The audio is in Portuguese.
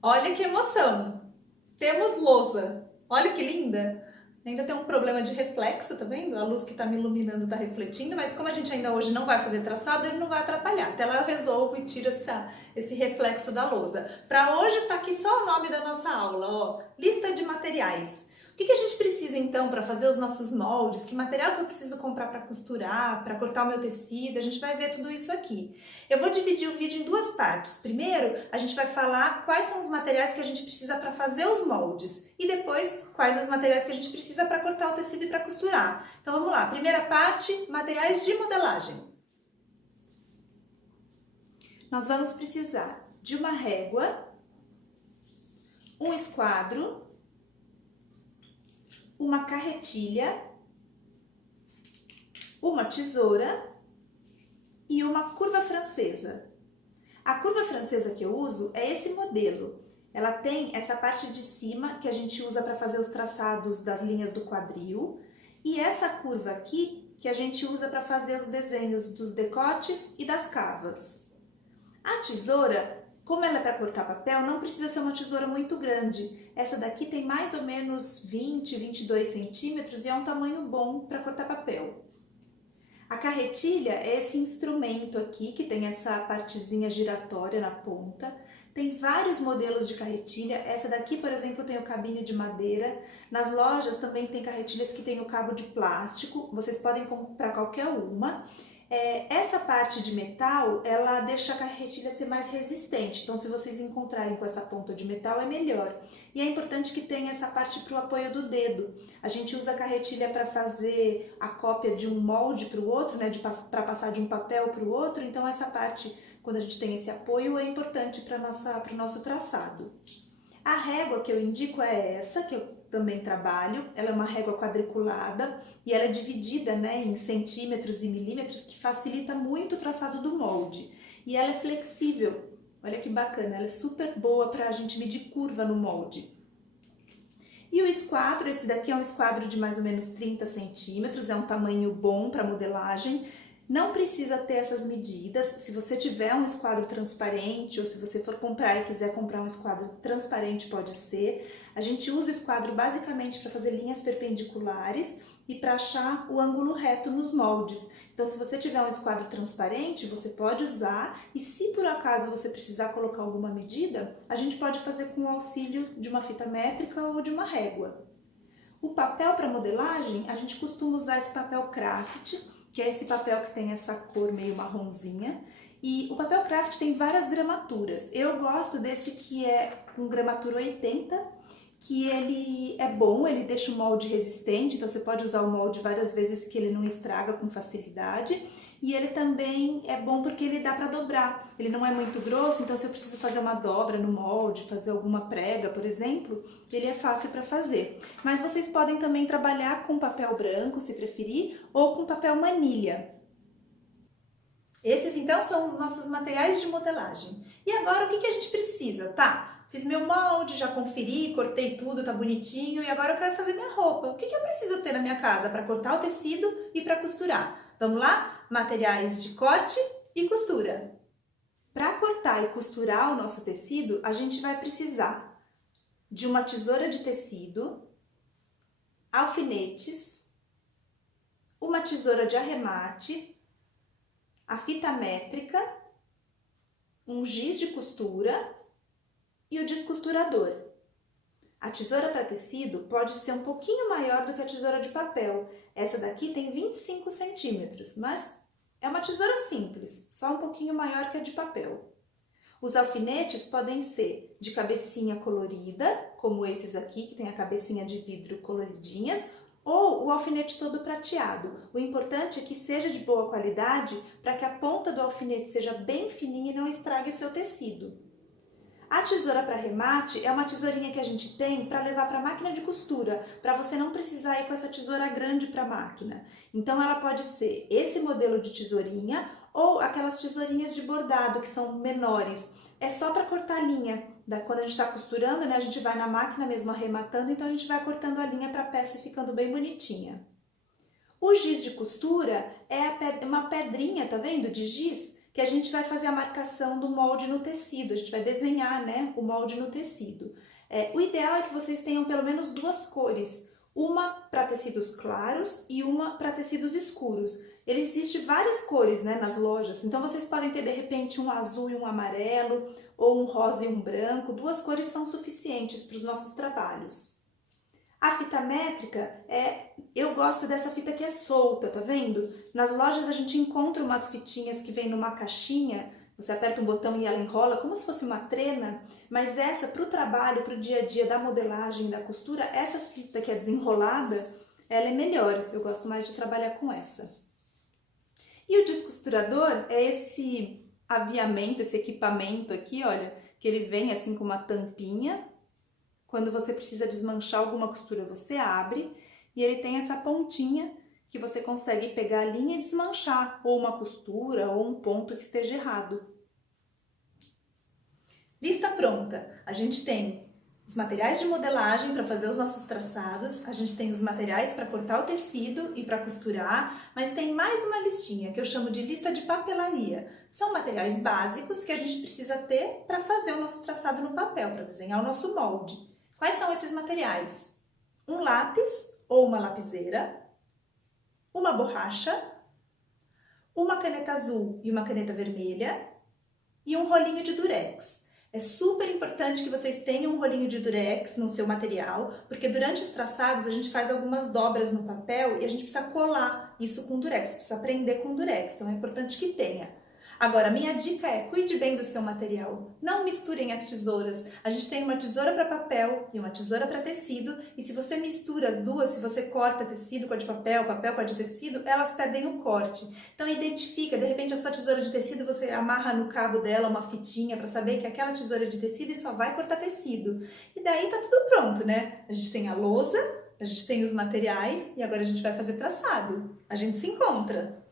Olha que emoção! Temos lousa. Olha que linda! Ainda tem um problema de reflexo, tá vendo? A luz que tá me iluminando tá refletindo, mas como a gente ainda hoje não vai fazer traçado, ele não vai atrapalhar. Até lá eu resolvo e tiro esse reflexo da lousa. Para hoje tá aqui só o nome da nossa aula, ó. Lista de materiais. O que a gente precisa então para fazer os nossos moldes? Que material que eu preciso comprar para costurar, para cortar o meu tecido? A gente vai ver tudo isso aqui. Eu vou dividir o vídeo em duas partes. Primeiro, a gente vai falar quais são os materiais que a gente precisa para fazer os moldes e depois quais os materiais que a gente precisa para cortar o tecido e para costurar. Então vamos lá. Primeira parte, materiais de modelagem. Nós vamos precisar de uma régua, um esquadro, uma carretilha, uma tesoura e uma curva francesa. A curva francesa que eu uso é esse modelo. Ela tem essa parte de cima que a gente usa para fazer os traçados das linhas do quadril e essa curva aqui que a gente usa para fazer os desenhos dos decotes e das cavas. A tesoura, como ela é para cortar papel, não precisa ser uma tesoura muito grande. Essa daqui tem mais ou menos 20, 22 centímetros e é um tamanho bom para cortar papel. A carretilha é esse instrumento aqui que tem essa partezinha giratória na ponta. Tem vários modelos de carretilha. Essa daqui, por exemplo, tem o cabinho de madeira. Nas lojas também tem carretilhas que tem o cabo de plástico. Vocês podem comprar qualquer uma. Essa parte de metal, ela deixa a carretilha ser mais resistente, então se vocês encontrarem com essa ponta de metal é melhor. E é importante que tenha essa parte para o apoio do dedo. A gente usa a carretilha para fazer a cópia de um molde para o outro, né, para passar de um papel para o outro, então essa parte, quando a gente tem esse apoio, é importante para o nosso traçado. A régua que eu indico é essa, que eu também trabalho. Ela é uma régua quadriculada e ela é dividida, né, em centímetros e milímetros, que facilita muito o traçado do molde. E ela é flexível. Olha que bacana, ela é super boa para a gente medir curva no molde. E o esquadro, esse daqui é um esquadro de mais ou menos 30 centímetros, é um tamanho bom para modelagem. Não precisa ter essas medidas. Se você tiver um esquadro transparente ou se você for comprar e quiser comprar um esquadro transparente, pode ser. A gente usa o esquadro basicamente para fazer linhas perpendiculares e para achar o ângulo reto nos moldes. Então, se você tiver um esquadro transparente, você pode usar e se por acaso você precisar colocar alguma medida, a gente pode fazer com o auxílio de uma fita métrica ou de uma régua. O papel para modelagem, a gente costuma usar esse papel craft, que é esse papel que tem essa cor meio marronzinha. E o papel craft tem várias gramaturas. Eu gosto desse que é com gramatura 80, que ele é bom, ele deixa o molde resistente, então você pode usar o molde várias vezes que ele não estraga com facilidade. E ele também é bom porque ele dá para dobrar. Ele não é muito grosso, então se eu preciso fazer uma dobra no molde, fazer alguma prega, por exemplo, ele é fácil para fazer. Mas vocês podem também trabalhar com papel branco, se preferir, ou com papel manilha. Esses então são os nossos materiais de modelagem. E agora o que a gente precisa, tá? Fiz meu molde, já conferi, cortei tudo, tá bonitinho e agora eu quero fazer minha roupa. O que eu preciso ter na minha casa para cortar o tecido e para costurar? Vamos lá? Materiais de corte e costura. Para cortar e costurar o nosso tecido, a gente vai precisar de uma tesoura de tecido, alfinetes, uma tesoura de arremate, a fita métrica, um giz de costura e o descosturador. A tesoura para tecido pode ser um pouquinho maior do que a tesoura de papel. Essa daqui tem 25 centímetros, mas é uma tesoura simples, só um pouquinho maior que a de papel. Os alfinetes podem ser de cabecinha colorida, como esses aqui, que tem a cabecinha de vidro coloridinhas, ou o alfinete todo prateado. O importante é que seja de boa qualidade para que a ponta do alfinete seja bem fininha e não estrague o seu tecido. A tesoura para remate é uma tesourinha que a gente tem para levar para a máquina de costura, para você não precisar ir com essa tesoura grande para a máquina. Então ela pode ser esse modelo de tesourinha ou aquelas tesourinhas de bordado que são menores. É só para cortar a linha. Quando a gente está costurando, né, a gente vai na máquina mesmo arrematando, então a gente vai cortando a linha para a peça ficando bem bonitinha. O giz de costura é uma pedrinha, tá vendo, de giz, que a gente vai fazer a marcação do molde no tecido, a gente vai desenhar, né, o molde no tecido. O ideal é que vocês tenham pelo menos duas cores, uma para tecidos claros e uma para tecidos escuros. Existem várias cores, né, nas lojas, então vocês podem ter de repente um azul e um amarelo, ou um rosa e um branco, duas cores são suficientes para os nossos trabalhos. A fita métrica, eu gosto dessa fita que é solta, tá vendo? Nas lojas a gente encontra umas fitinhas que vem numa caixinha, você aperta um botão e ela enrola como se fosse uma trena, mas essa para o trabalho, para o dia a dia da modelagem, da costura, essa fita que é desenrolada, ela é melhor, eu gosto mais de trabalhar com essa. E o descosturador é esse aviamento, esse equipamento aqui, olha, que ele vem assim com uma tampinha. Quando você precisa desmanchar alguma costura, você abre e ele tem essa pontinha que você consegue pegar a linha e desmanchar, ou uma costura, ou um ponto que esteja errado. Lista pronta! A gente tem os materiais de modelagem para fazer os nossos traçados, a gente tem os materiais para cortar o tecido e para costurar, mas tem mais uma listinha que eu chamo de lista de papelaria. São materiais básicos que a gente precisa ter para fazer o nosso traçado no papel, para desenhar o nosso molde. Quais são esses materiais? Um lápis ou uma lapiseira, uma borracha, uma caneta azul e uma caneta vermelha e um rolinho de durex. É super importante que vocês tenham um rolinho de durex no seu material, porque durante os traçados a gente faz algumas dobras no papel e a gente precisa colar isso com durex, precisa prender com durex, então é importante que tenha. Agora, minha dica é, cuide bem do seu material, não misturem as tesouras. A gente tem uma tesoura para papel e uma tesoura para tecido, e se você mistura as duas, se você corta tecido com a de papel, papel com a de tecido, elas perdem o corte. Então identifica, de repente a sua tesoura de tecido, você amarra no cabo dela uma fitinha para saber que aquela tesoura de tecido só vai cortar tecido. E daí tá tudo pronto, né? A gente tem a lousa, a gente tem os materiais e agora a gente vai fazer traçado. A gente se encontra!